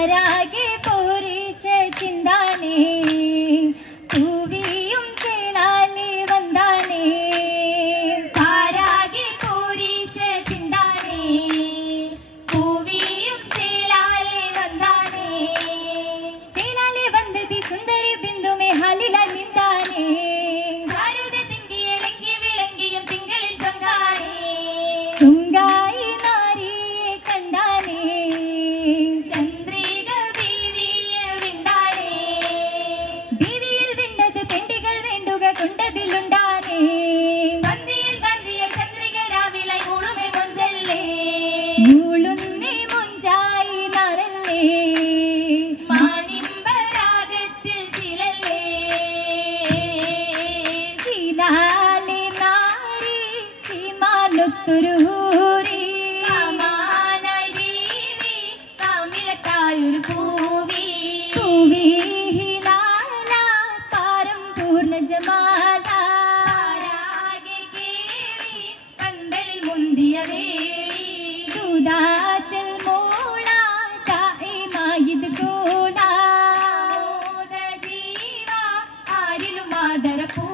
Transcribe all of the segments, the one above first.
ആരാകെ Dara po.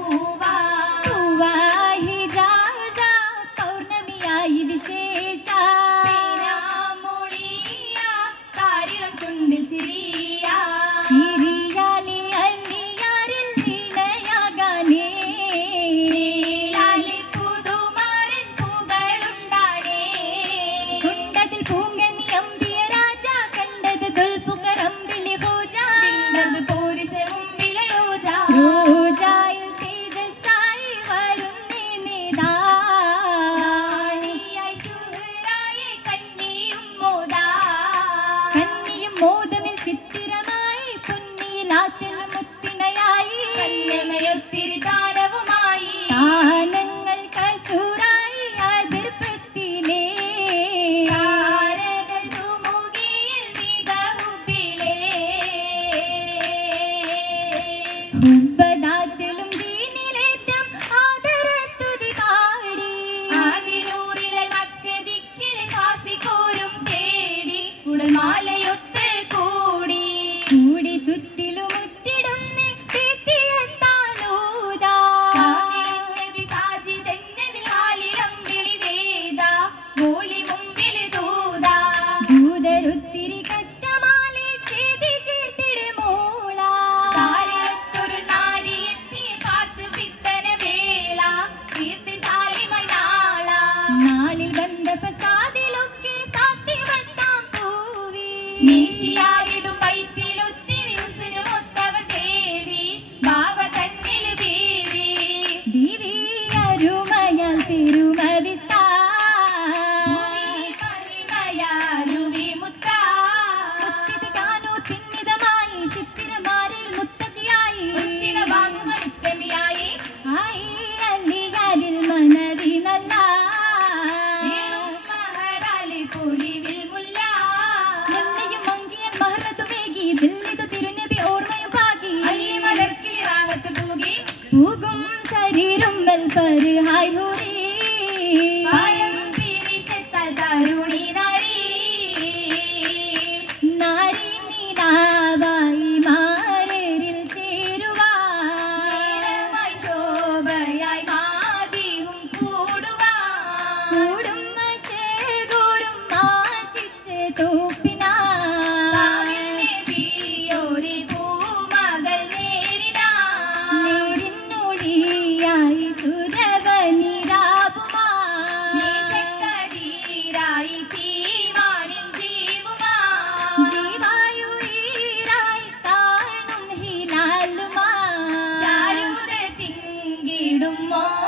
മാലയൊത്ത് കൂടി. കൂടി ചുറ്റിലും ഭൂതരുത്തിരി पर हाय हो रे Bye.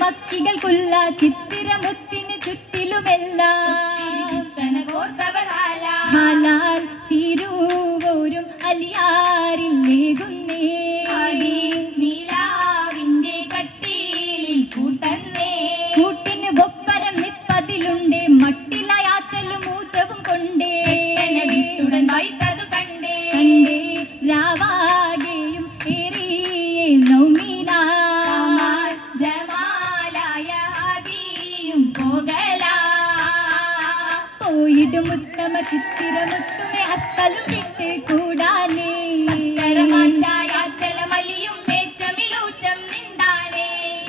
മക്കികൾക്കുള്ള ചിത്തിരമുത്തിന് ചുറ്റിലുമെല്ലാം. തീരൂവോരും അലിയാറില്ലേകുന്നേ പോയിടും ഉത്തമ ചിത്തിരമുത്തുമേ അത്തലും വിട്ട് കൂടാനേ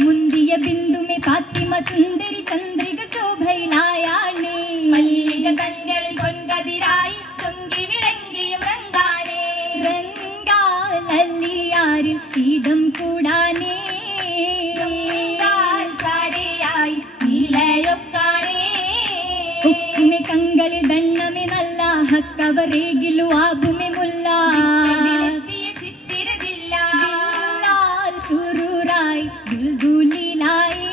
മുന്തിയ ബിന്ദുമേ പാത്തിമ സുന്ദരി ചന്ദ്രിക ശോഭയിലായാണേ. മല്ലിക കണ്ണളിൽ പൊൻകതിരായി ഹക്കവറേഗിലു ആ ഭൂമി മുല്ല സുരൂറായി ദുൽദുലിലായി.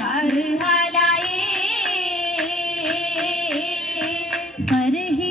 ഫർഹിലായി. ഫർഹി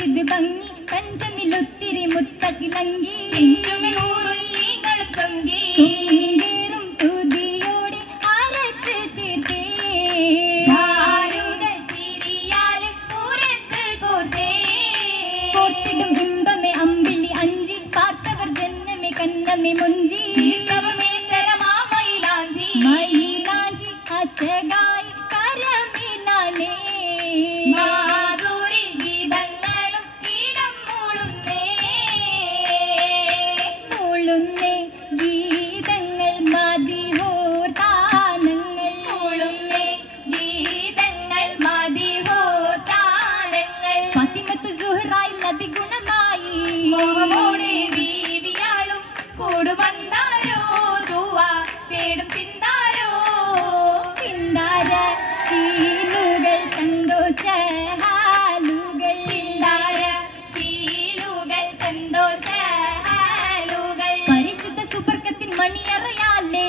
കണ്ടിത് ഭംഗി കഞ്ചമിലൊത്തിരി മുത്തകിലങ്കി ചുങ്കേറും തുതിയോടെ അരച്ച് ചേർത്തേ. കോർത്തിടും ഇമ്പമേ അമ്പിളി അഞ്ചി പാർത്തവർ ജന്മമേ കന്നമേ മുഞ്ചി. മയിലാഞ്ചി അശകാ മണിയറിയാലേ.